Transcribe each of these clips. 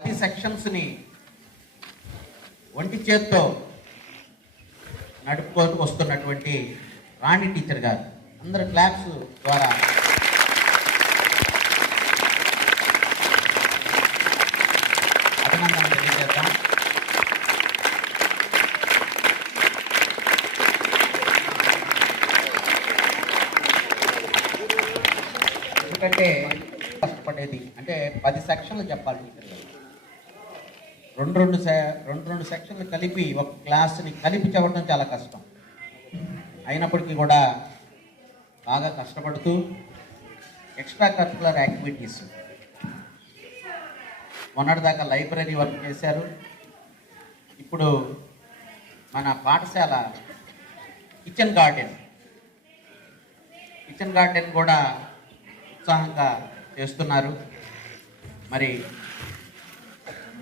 ప్రతి సెక్షన్స్ని ఒంటి చేత్తో నడుపుకోతూ వస్తున్నటువంటి రాణి టీచర్ గారు అందరు క్లాప్స్ ద్వారా అభినందనలు తెలియజేద్దాం. ఎందుకంటే కష్టపడేది అంటే 10 సెక్షన్లు చెప్పాలి టీచర్ గారు. రెండు సెక్షన్లు కలిపి ఒక క్లాస్ని కలిపి చెప్పడం చాలా కష్టం. అయినప్పటికీ కూడా బాగా కష్టపడుతూ ఎక్స్ట్రా కరికులర్ యాక్టివిటీస్ మొన్నటిదాకా లైబ్రరీ వర్క్ చేశారు. ఇప్పుడు మన పాఠశాల కిచెన్ గార్డెన్ కూడా ఉత్సాహంగా చేస్తున్నారు. మరి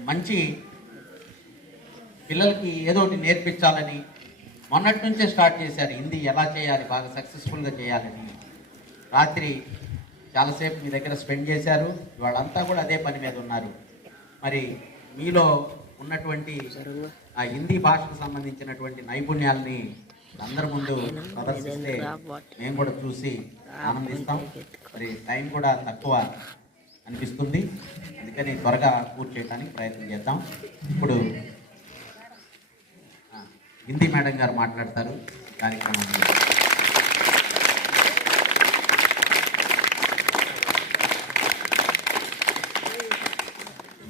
మంచి పిల్లలకి ఏదో ఒకటి నేర్పించాలని మొన్నటి నుంచే స్టార్ట్ చేశారు. హిందీ ఎలా చేయాలి, బాగా సక్సెస్ఫుల్గా చేయాలని. రాత్రి చాలాసేపు మీ దగ్గర స్పెండ్ చేశారు. వాళ్ళంతా కూడా అదే పని మీద ఉన్నారు. మరి మీలో ఉన్నటువంటి ఆ హిందీ భాషకు సంబంధించినటువంటి నైపుణ్యాలని అందరి ముందు ప్రదర్శిస్తే మేము కూడా చూసి ఆనందిస్తాం. మరి టైం కూడా తక్కువ అనిపిస్తుంది, అందుకని త్వరగా పూర్తి చేయడానికి ప్రయత్నం చేద్దాం. ఇప్పుడు హిందీ మేడం గారు మాట్లాడతారు కార్యక్రమంలో.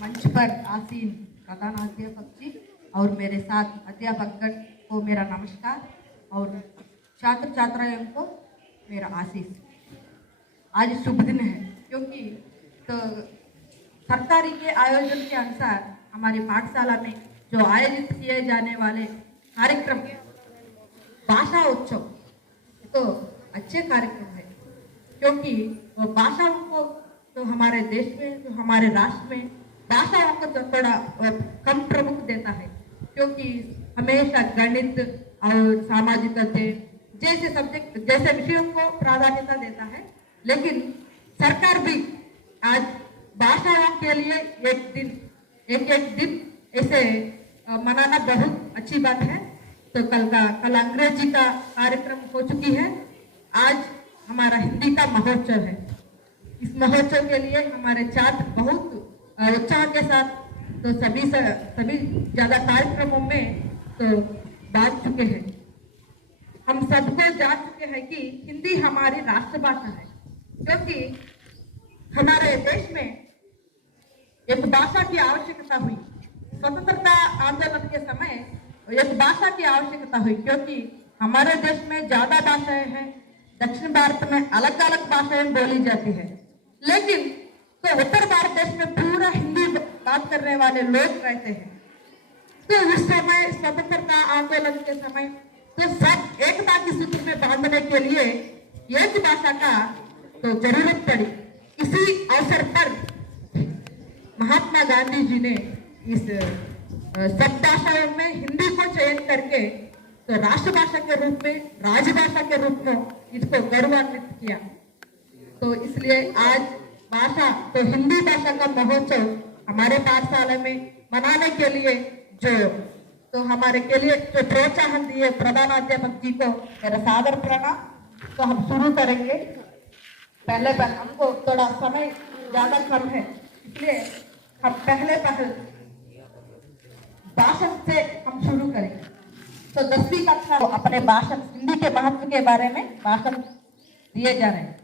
मंच पर आसीन प्रधानाध्यापक जी और मेरे साथ अध्यापकगण को मेरा नमस्कार और छात्र छात्राओं को मेरा आशीष। आज शुभ दिन है क्योंकि तो सरकारी के आयोजन के अनुसार हमारी पाठशाला में जो आयोजित किए जाने वाले कार्यक्रम भाषा उत्सव तो अच्छे कार्यक्रम है, क्योंकि वो भाषाओं को तो हमारे देश में तो हमारे राष्ट्र में भाषाओं को तो थोड़ा कम प्रमुख देता है, क्योंकि हमेशा गणित और सामाजिक अध्ययन जैसे सब्जेक्ट जैसे विषयों को प्राधान्यता देता है। लेकिन सरकार भी आज भाषाओं के लिए एक दिन ऐसे मनाना बहुत अच्छी बात है। तो कल अंग्रेजी का कार्यक्रम हो चुकी है, आज हमारा हिंदी का महोत्सव है। इस महोत्सव के लिए हमारे छात्र बहुत उत्साह के साथ तो सभी ज़्यादा कार्यक्रमों में तो भाग चुके हैं। हम सबको जान चुके हैं कि हिंदी हमारी राष्ट्रभाषा है, क्योंकि हमारे देश में एक भाषा की आवश्यकता हुई। स्वतंत्रता आंदोलन के समय एक भाषा की आवश्यकता हुई, क्योंकि हमारे देश में ज़्यादा भाषाएं हैं, दक्षिण भारत में अलग अलग भाषाएं बोली जाती है, लेकिन तो उत्तर भारत देश में पूरा हिंदी बात करने वाले लोग रहते हैं। तो उस समय स्वतंत्रता आंदोलन के समय तो सब एकता की सूत्र में बांधने के लिए एक भाषा का तो जरूरत पड़ी। इसी अवसर पर महात्मा गांधी जी ने इस सब भाषाओं में हिंदी को चयन करके तो राष्ट्रभाषा के रूप में, राजभाषा के रूप में इसको गौरवान्वित किया। तो इसलिए आज भाषा तो हिंदी भाषा का महोत्सव हमारे पाठशाला में मनाने के लिए जो तो हमारे के लिए जो प्रोत्साहन दिए प्रधानाध्यापक जी को मेरा सादर प्रणाम। तो हम शुरू करेंगे। पहले हमको थोड़ा समय ज़्यादा कम है, इसलिए हम पहले भाषण से हम शुरू करेंगे। तो 10वीं कक्षा अपने भाषण हिंदी के महत्व के बारे में भाषण दिए जा रहे हैं।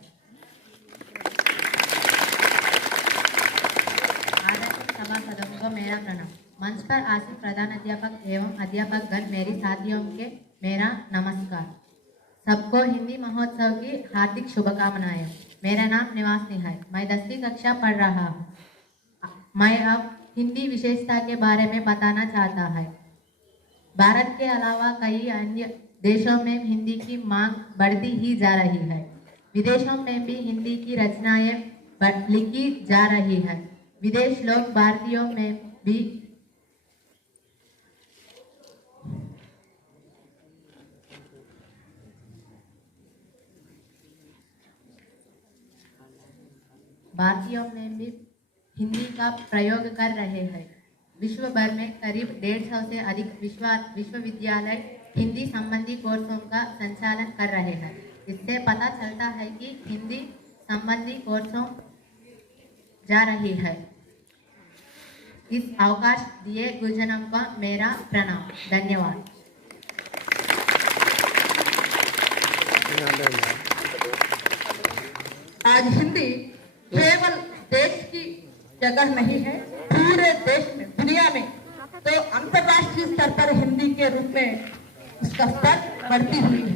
सभासदों को मेरा प्रणाम। मंच पर आसीन प्रधान अध्यापक एवं अध्यापकगण, मेरी साथियों के मेरा नमस्कार। सबको हिंदी महोत्सव की हार्दिक शुभकामनाएं। मेरा नाम निवास निहाय, मैं 10वीं कक्षा पढ़ रहा हूँ। मैं अब हिंदी विशेषता के बारे में बताना चाहता है। भारत के अलावा कई अन्य देशों में हिंदी की मांग बढ़ती ही जा रही है। विदेशों में भी हिंदी की रचनाएं लिखी जा रही है। विदेश लोग भारतीयों में भी हिंदी का प्रयोग कर रहे हैं। विश्व भर में करीब 150 से अधिक विश्वविद्यालय हिंदी संबंधी कोर्सों का संचालन कर रहे हैं। इससे पता चलता है कि हिंदी संबंधी कोर्सों जा रही है। इस अवकाश दिए गुरुजनों को मेरा प्रणाम। धन्यवाद। आज हिंदी केवल देश की जगह नहीं है, पूरे देश में, दुनिया में, तो अंतर्राष्ट्रीय स्तर पर हिंदी के रूप में उसका स्तर बढ़ती हुई है।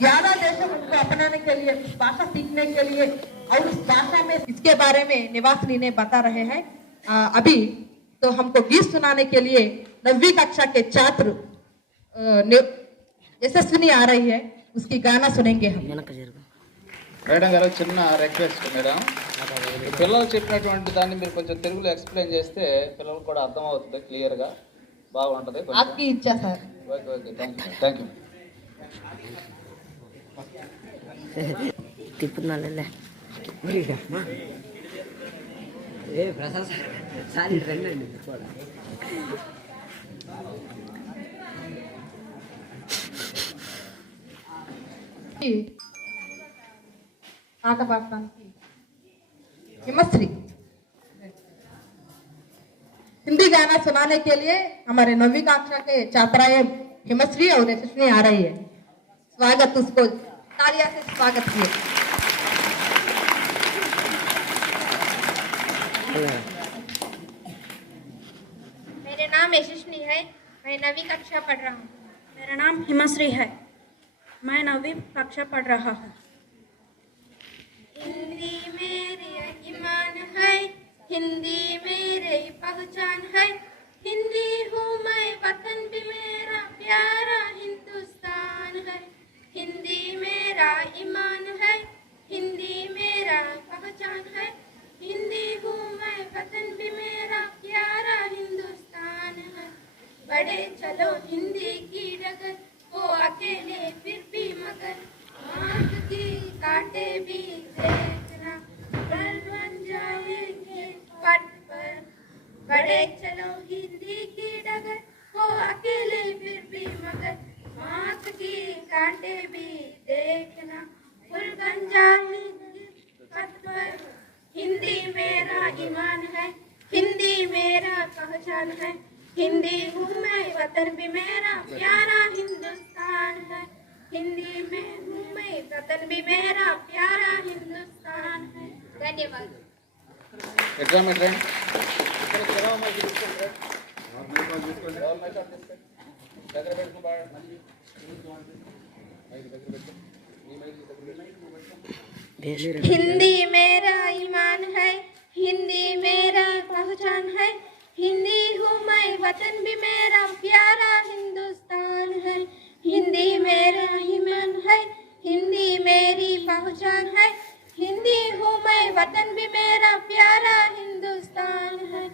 ज्यादा देशों को अपनाने के लिए, उस भाषा सीखने के लिए और उस भाषा में इसके बारे में निवासिनी ने बता रहे हैं। अभी तो हमको गीत सुनाने के लिए 9वीं कक्षा के छात्र यशस्विनी आ रही है, उसकी गाना सुनेंगे हम। మేడం గారు చిన్న రిక్వెస్ట్ మేడం, పిల్లలు చెప్పినటువంటి దాన్ని మీరు కొంచెం తెలుగులో ఎక్స్ప్లెయిన్ చేస్తే పిల్లలకు కూడా అర్థం అవుతుంది, క్లియర్గా బాగుంటుంది. आपकी इच्छा sir. Okay okay, thank you. తిప్పుతున్నానులే ఏ ప్రసాద్ సార్ రండి అండి కూడా పాట పాడటానికి हिमश्री हिंदी गाना सुनाने के लिए हमारे 9वीं कक्षा के छात्राएं हिमश्री और यशस्विनी आ रही है। स्वागत, उसको तालियां से स्वागत किए। मेरे नाम यशस्विनी है, मैं 9वीं कक्षा पढ़ रहा हूँ। मेरा नाम हिमश्री है, मैं 9वीं कक्षा पढ़ रहा हूँ। हिंदी मेरी ईमान है, हिंदी मेरी पहचान है, हिंदी हूँ मैं, वतन भी मेरा प्यारा हिंदुस्तान है। हिंदी मेरा ईमान है, हिंदी मेरा पहचान है, हिंदी हूँ मैं, वतन भी मेरा प्यारा हिंदुस्तान है। बड़े चलो हिंदी की डगर को अकेले फिर भी मगर, आँख की काटे भी देखना, कल बन जाएंगे पट पर। बड़े चलो हिंदी की डगर को अकेले फिर भी मगर, आँख की काटे भी देखना, फुल बन जाएंगे पट पर। हिंदी मेरा ईमान है, हिंदी मेरा पहचान है, हिंदी हूँ मैं, वतन भी मेरा प्यारा हिंदुस्तान है। हिंदी में हूँ मैं, वतन भी मेरा प्यारा हिंदुस्तान है। धन्यवाद। ఎగ్జామ్ ఎట్లా हिंदी मेरा ईमान है, हिंदी मेरा पहचान है, हिंदी हूँ मैं, वतन भी मेरा प्यारा हिंदुस्तान है। हिंदी मेरा ईमान है, हिंदी मेरी पहचान है, हिंदी हूँ मैं, वतन भी मेरा प्यारा हिंदुस्तान है।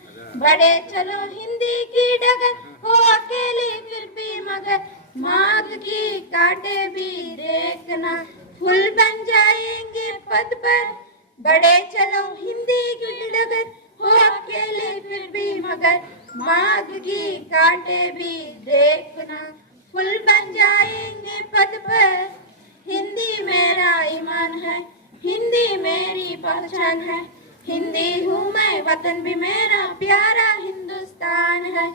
बड़े चलो हिंदी की डगर हो अकेले फिर भी मगर, मांग की काटे भी देखना, फूल बन जाएंगे पद पर। बड़े चलो हिंदी की डगर हो अकेले फिर भी मगर, मांग की काटे भी देखना, फूल बन जाएंगे पद पर। हिंदी मेरा ईमान है, हिंदी मेरी पहचान है, हिंदी हूँ मैं, वतन भी मेरा प्यारा हिंदुस्तान है।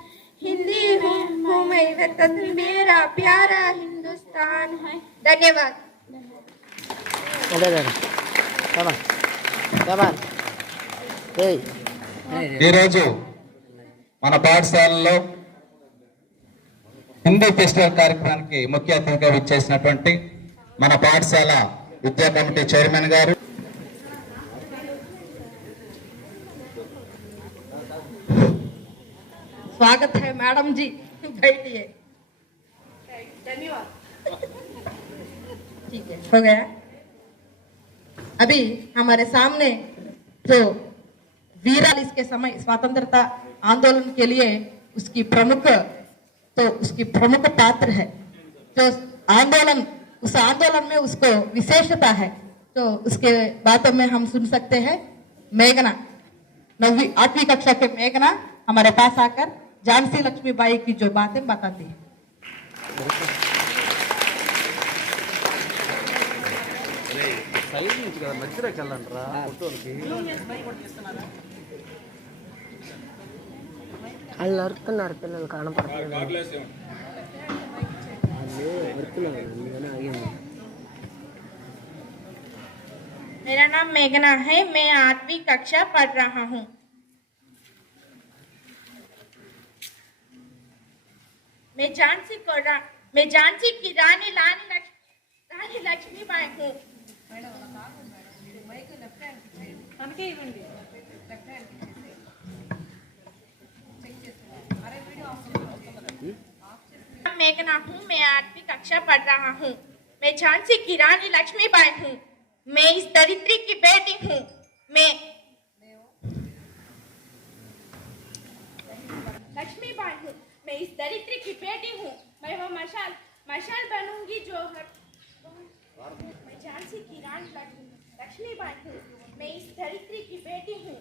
हिंदी हूँ मैं, वतन भी मेरा प्यारा हिंदुस्तान है। धन्यवाद। ఈరోజు మన పాఠశాలలో హిందీ ఫెస్టివల్ కార్యక్రమానికి ముఖ్య అతిథిగా విచ్చేసినటువంటి మన పాఠశాల విద్యా కమిటీ చైర్మన్ గారు, स्वागत है मैडम जी, बैठिए। धन्यवाद। ठीक है, हो गया। अभी हमारे सामने जो वीरा इसके समय स्वतंत्रता आंदोलन के लिए उसकी प्रमुख पात्र है। जो आंदोलन, उस आंदोलन में उसको विशेषता है, तो उसके बातों में हम सुन सकते हैं। मेघना 8वीं कक्षा के मेघना हमारे पास आकर झांसी लक्ष्मीबाई की जो बातें बताती है। వాళ్ళు అరుతున్నారు పిల్లలు కనపడుతున్నారు मेरा नाम मेघना है, मैं 8वीं कक्षा पढ़ रहा हूँ। मैं झांसी की रानी लक्ष्मीबाई हूँ। मेघना हूँ, मैं 8वीं कक्षा पढ़ रहा हूँ। मैं झांसी की रानी लक्ष्मीबाई हूँ। मैं इस दरिद्री की बेटी हूँ। मैं लक्ष्मीबाई हूँ। मैं इस दरिद्री की बेटी हूँ। मैं वो मशाल बनूंगी जो हर। मैं झांसी की रानी लक्ष्मीबाई हूँ। मैं इस दरिद्री की बेटी हूँ।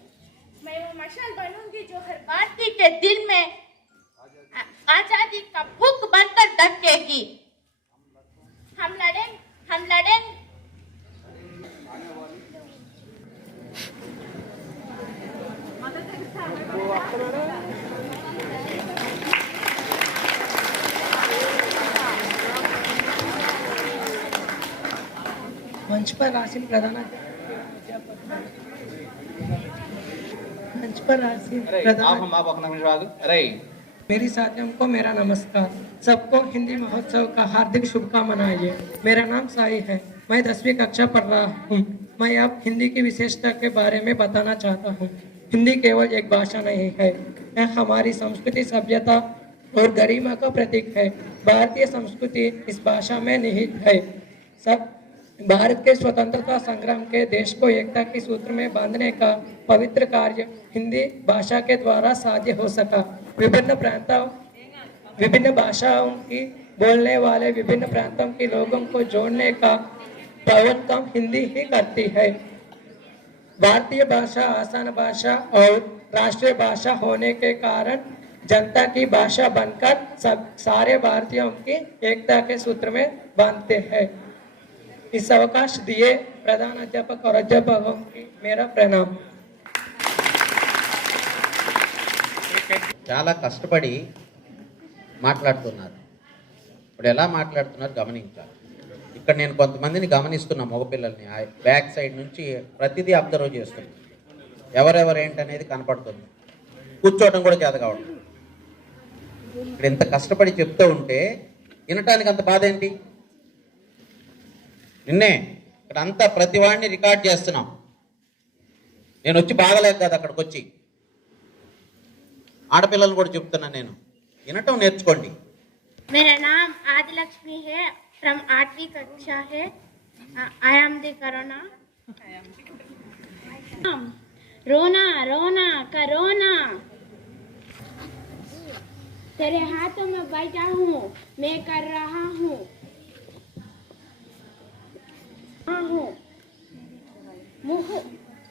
मैं वो मशाल बनूंगी जो हर भारतीय के दिल में आजादी का भूख बनकर दहकेगी। हम लड़ेंगे मंच पर आसीन मेरी साथियों को मेरा नमस्कार। सबको हिंदी महोत्सव का हार्दिक शुभकामनाएं। मेरा नाम साई है, मैं 10वीं कक्षा पढ़ रहा हूँ। मैं अब हिंदी की विशेषता के बारे में बताना चाहता हूँ। हिंदी केवल एक भाषा नहीं है, यह हमारी संस्कृति, सभ्यता और गरिमा का प्रतीक है। भारतीय संस्कृति इस भाषा में निहित है। सब भारत के स्वतंत्रता संग्राम के देश को एकता के सूत्र में बांधने का पवित्र कार्य हिंदी भाषा के द्वारा साध्य हो सका। विभिन्न भाषाओं की बोलने वाले विभिन्न प्रांतों के लोगों को जोड़ने का पावन काम हिंदी ही करती है। भारतीय भाषा आसान भाषा और राष्ट्रीय भाषा होने के कारण जनता की भाषा बनकर सारे भारतीयों की एकता के सूत्र में बांधते हैं। इस अवकाश दिए प्रधान अध्यापक और अध्यापकों की मेरा प्रणाम। చాలా కష్టపడి మాట్లాడుతున్నారు. ఇప్పుడు ఎలా మాట్లాడుతున్నారు గమనించాలి. ఇక్కడ నేను కొంతమందిని గమనిస్తున్నా, మగపిల్లల్ని బ్యాక్ సైడ్ నుంచి ప్రతిదీ అబ్జర్వ్ చేస్తున్నాను. ఎవరెవరు ఏంటనేది కనపడుతుంది. కూర్చోవడం కూడా చేత కావడం. ఇక్కడ ఇంత కష్టపడి చెప్తూ ఉంటే వినటానికి అంత బాధ ఏంటి? నిన్నే ఇక్కడ అంతా ప్రతి వాడిని రికార్డ్ చేస్తున్నాం. నేను వచ్చి బాగలేదు కదా అక్కడికి వచ్చి. ఆడపిల్లలు కూడా చెప్తున్నా, నేను వినటం నేర్చుకోండి. मेरा नाम आदिलक्ष्मी है, फ्रॉम 8वीं कक्षा है। I am the corona. रोना रोना करोना, तेरे हाथों में बैठा हूँ, मैं कर रहा हूँ।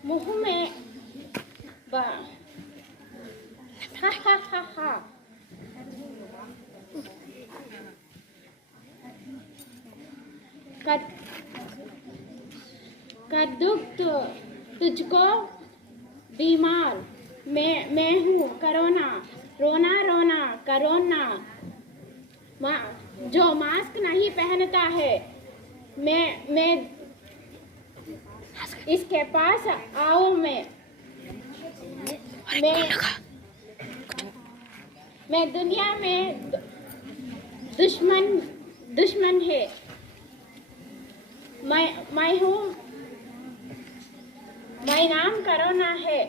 मुँह में हा हा हा हा। कर दुख तुझको बीमार, मैं हूँ कोरोना। रोना रोना करोना, जो मास्क नहीं पहनता है मैं इसके पास आओ। मैं दुनिया में दुश्मन है। मैं हूँ, मैं नाम कोरोना है।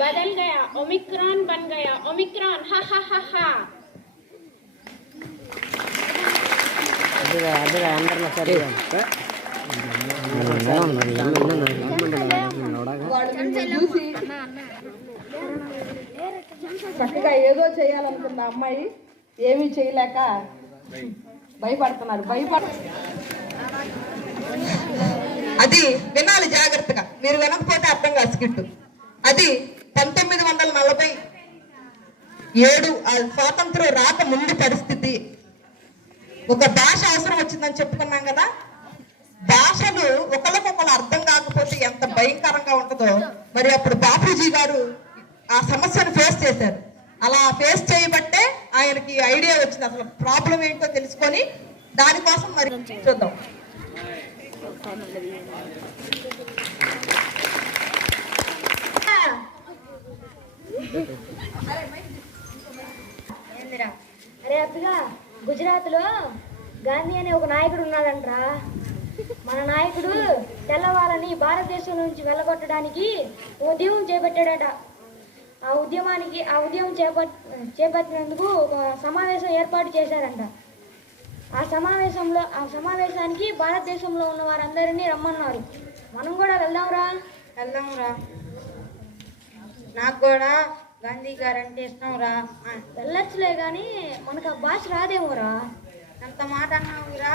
बदल गया, ओमिक्रॉन बन गया, ओमिक्रॉन हा हा हा हा। చక్కగా ఏదో చేయాలనుకున్న అమ్మాయి ఏమీ చేయలేక భయపడుతున్నారు. అది వినాలి జాగ్రత్తగా, మీరు వినకపోతే అర్థం కాదు స్కిట్. అది 1947 స్వాతంత్రం రాక ముందు పరిస్థితి. ఒక భాష అవసరం వచ్చిందని చెప్పుకున్నాం కదా, భాషలు ఒకరికొకరు అర్థం కాకపోతే ఎంత భయంకరంగా ఉంటుందో, మరి అప్పుడు బాపూజీ గారు ఆ సమస్యను ఫేస్ చేశారు. అలా ఫేస్ చేయబట్టే ఆయనకి ఐడియా వచ్చింది అసలు ప్రాబ్లం ఏంటో తెలుసుకొని దానికోసం మరి చూద్దాం. అరే అబ్బిగా, గుజరాత్ లో గాంధీ అనే ఒక నాయకుడు ఉన్నాడంట్రా. మన నాయకుడు తెల్లవాళ్ళని భారతదేశం నుంచి వెళ్ళగొట్టడానికి ఉద్యమం చేపట్టాడట. ఆ ఉద్యమం చేపట్టినందుకు ఒక సమావేశం ఏర్పాటు చేశారంట. ఆ సమావేశానికి భారతదేశంలో ఉన్న వారందరినీ రమ్మన్నారు. మనం కూడా వెళ్దాంరా. నాకు కూడా గాంధీ గారు అంటే ఇష్టం రా. వెళ్ళొచ్చులే కానీ మనకు ఆ భాష రాదేమోరా. ఎంత మాట అన్నావురా.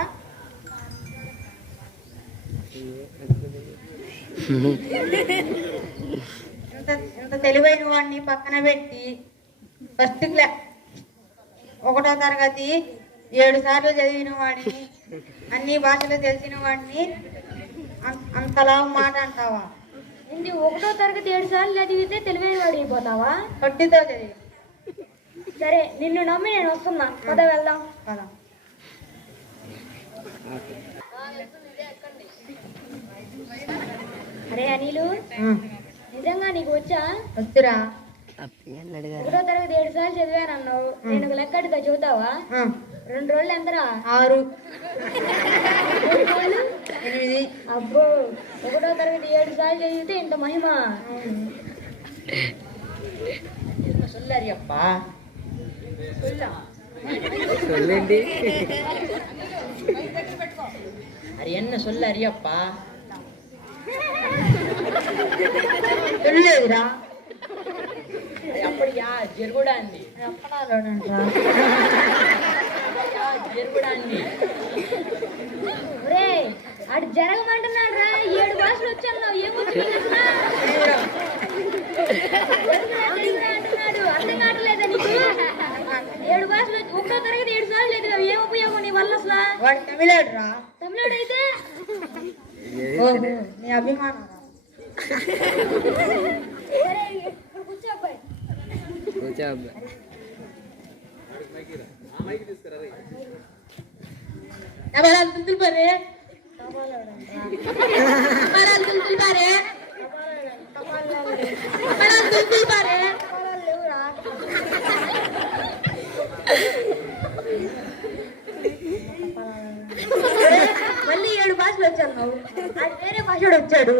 ఇంత తెలివైన వాడిని పక్కన పెట్టి ఫస్ట్ క్లాస్ 1వ తరగతి 7 సార్లు చదివిన వాడిని, అన్ని భాషలు తెలిసిన వాడిని అంతలా మాట అంటావా? ఇది 1వ తరగతి 7 సార్లు చదివితే తెలివైన వాడు అయిపోతావా? పట్టితో చదివి. సరే, నిన్ను నమ్మి నేను వస్తున్నా. పద వెళ్దాం. కదా అరే అనిలు, నిజంగా నీకు వచ్చా? వద్దురా. 1వ తరగతి 7 సార్లు చదివానన్నావు. నేను ఒక లెక్క అడుగుతా, చెబుతావా? 2 రోజులు ఎంతరా? 6. 3 రోజులు 8. అబ్బో, 1వ తరగతి 7 సార్లు చదివితే ఇంత మహిమ. సొల్లరియప్ప. అది ఎన్న సొల్లరియప్ప. తెలియదురా. అప్పటికి జరుగుడా అండి, జరుగుడా అండి. ఒరే, అటు జరగమంటున్నాడు రా. 7 భాషలు వచ్చాను. ఏమొచ్చింది అంటున్నాడు. అర్థం కావట్లేదా నీకు? 7 భాషలు వచ్చి 1వ తరగతి 7 సార్లు చదివావు. ఏం ఉపయోగం నీ వల్ల అసలు? వాడు తమిళాడు రా. తమిళోడు అయితే నీ అభిమానం. సరే, ఇక్కడ కూర్చో అబ్బాయి. ఎవరాలు తుల్తులు లేవురా. మళ్ళీ 7 భాషలు వచ్చాను. అది వేరే భాషడు వచ్చాడు.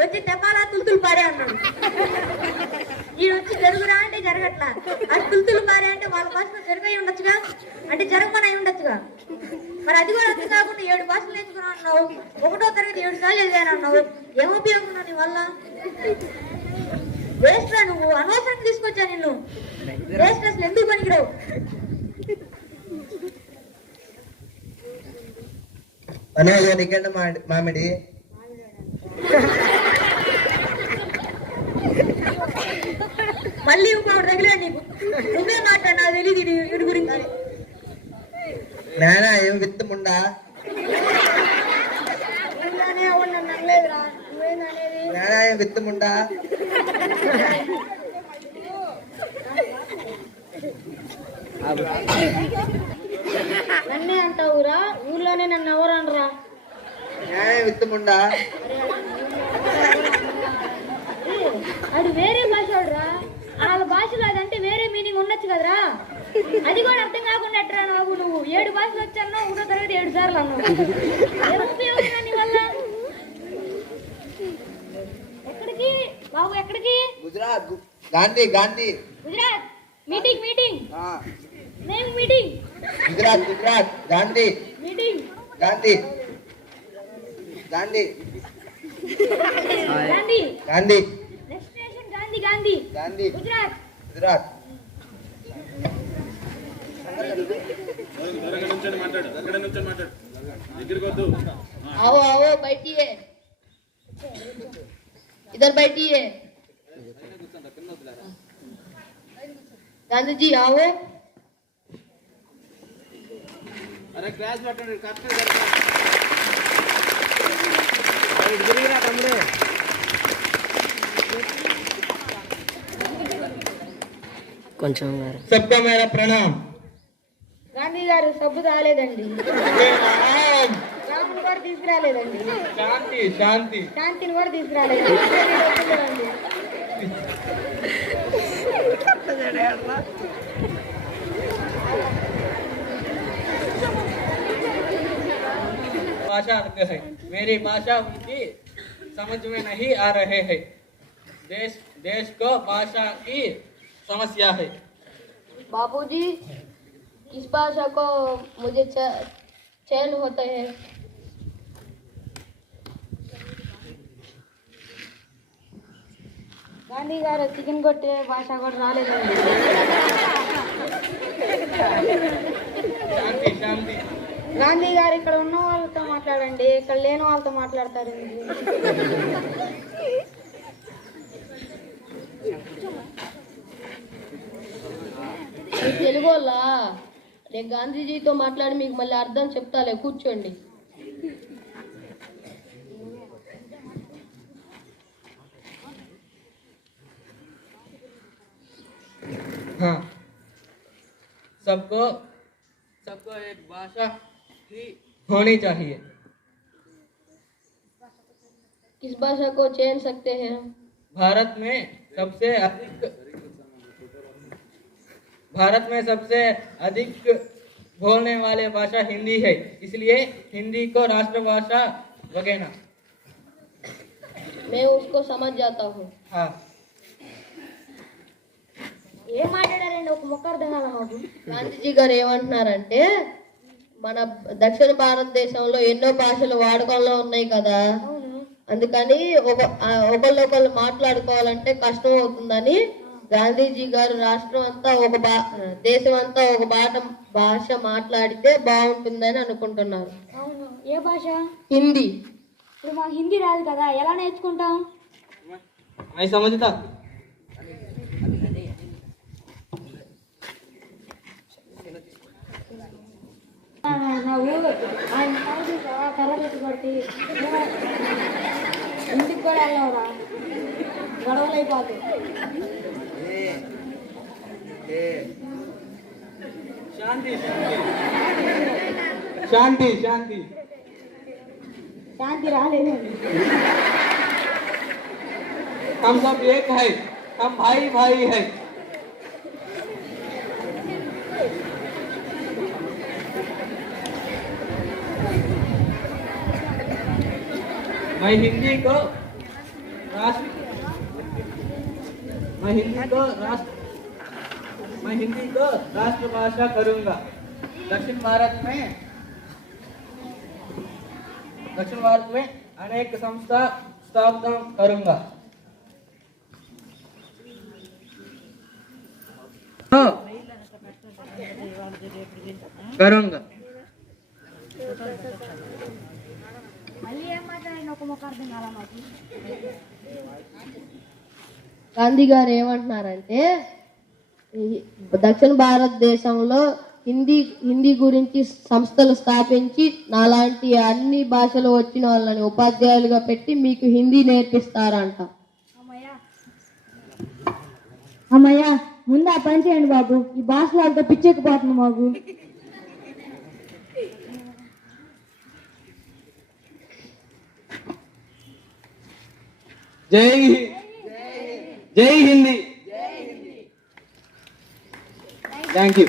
వచ్చి తెపాలా తుల్తులు పారే అన్నాడు. ఈయన వచ్చి జరుగురా అంటే జరగట్లా. అది తుల్తులు పారే అంటే వాళ్ళ భాషలో జరుగై ఉండొచ్చుగా, అంటే జరగమని అయి ఉండొచ్చుగా. మరి అది కూడా అర్థం కాకుండా 7 భాషలు నేర్చుకున్నావు అన్నావు. 1వ తరగతి 7 సార్లు చదివాను అన్నావు. ఏం ఉపయోగం నీ వల్ల? వేస్ట్ రా నువ్వు. అనవసరంగా తీసుకొచ్చా నిన్ను. వేస్ట్ అసలు ఎందుకు పనికిరావు. నీకంటే మామిడి మళ్ళీ ఇంకొకటి తగిలాడు నీకు. నువ్వే మాట్లాడు, నాకు తెలియదు వీడి గురించి. నానా ఏం విత్తముండా. అనలేదురా. నువ్వేందనేది? నానా ఏం విత్తముండా. నన్నే అంటావురా? ఊర్లోనే నన్ను ఎవరు అనరా? నానా ఏం విత్తముండా. అది వేరే భాషరా. వాళ్ళ భాషలో అదంటే వేరే మీనింగ్ ఉండొచ్చు కదరా. అది కూడా అర్థం కాకుండా ఎట్రా నువ్వు 7 భాషలు వచ్చాను. 1వ తరగతి 7 సార్లు అన్నావు. ఏం ఉపయోగం నీ వల్ల? ఎక్కడికి బాబు? ఎక్కడికి? గుజరాత్. గాంధీ గాంధీ. గుజరాత్ మీటింగ్. నేను meeting. Gujarat Gandhi meeting. Gandhi Gandhi Gandhi. Gandhi next station Gandhi. Gandhi Gujarat. Gujarat. आओ आओ बैठिए. इधर बैठिए। गांधी जी आओ। अरे क्लास పెట్టండి కరెక్ట్ కొంచెం सबको मेरा प्रणाम। గాంధీ గారు సబ్బు రాలేదండి, प्रणाम। రాముడు కూడా తీసుకురాలేదండి, शांति शांति। శాంతిని కూడా తీసుకురాలేదండి। भाषा है, मेरी भाषा उनकी समझ में नहीं आ रहे हैं। देश को भाषा की समस्या है। बापूजी, इस भाषा को मुझे चैन होता है। గాంధీ గారు చికెన్ కొట్టే భాష కూడా రాలేదండి। शांति शांति। గాంధీ గారు ఇక్కడ ఉన్న వాళ్ళతో మాట్లాడండి, ఇక్కడ లేని వాళ్ళతో మాట్లాడతారండి। మీకు తెలుగు వాళ్ళ? నేను గాంధీజీతో మాట్లాడి మీకు మళ్ళీ అర్థం చెప్తాలే, కూర్చోండి। हाँ, सबको एक भाषा ही होनी चाहिए। किस भाषा को चैन सकते हैं? भारत में सबसे अधिक बोलने वाले भाषा हिंदी है, इसलिए हिंदी को राष्ट्रभाषा वगैरह। मैं उसको समझ जाता हूँ। हाँ। ఏం మాట్లాడారండి? ఒక మొక్క అర్థం కాదా మాకు? గాంధీజీ గారు ఏమంటున్నారంటే, మన దక్షిణ భారతదేశంలో ఎన్నో భాషలు వాడకంలో ఉన్నాయి కదా, అందుకని ఒకళ్ళొకళ్ళు మాట్లాడుకోవాలంటే కష్టం అవుతుందని గాంధీజీ గారు రాష్ట్రం అంతా దేశం అంతా ఒక భాష మాట్లాడితే బాగుంటుందని అనుకుంటున్నారు। అవును, ఏ భాష? హిందీ। ఇప్పుడు మాకు హిందీ రాదు కదా, ఎలా నేర్చుకుంటాం? मैं समझता। నువ్వు ఆయన కర్ర పెట్టి కొట్టి ఇంటికి కూడా వెళ్ళవరా, గొడవలు అయిపోతాయి। शांति शांति शांति। శాంతి రాలేదు। हम सब एक है, हम भाई भाई है। मैं हिंदी को राष्ट्रभाषा करूंगा। दक्षिण भारत में अनेक संस्था स्थापना करूंगा। మళ్ళీ ఏం మాట్లాడండి? ఒక మొక్క అర్థం కాలా మాకు? గాంధీ గారు ఏమంటున్నారంటే, దక్షిణ భారతదేశంలో హిందీ గురించి సంస్థలు స్థాపించి నాలాంటి అన్ని భాషలు వచ్చిన వాళ్ళని ఉపాధ్యాయులుగా పెట్టి మీకు హిందీ నేర్పిస్తారంట। అమ్మయ్యా, ముందు ఆ పని చేయండి బాబు, ఈ భాషలో అంత పిచ్చెక్కిపోతుంది మాకు। जय हिंदी। Thank you.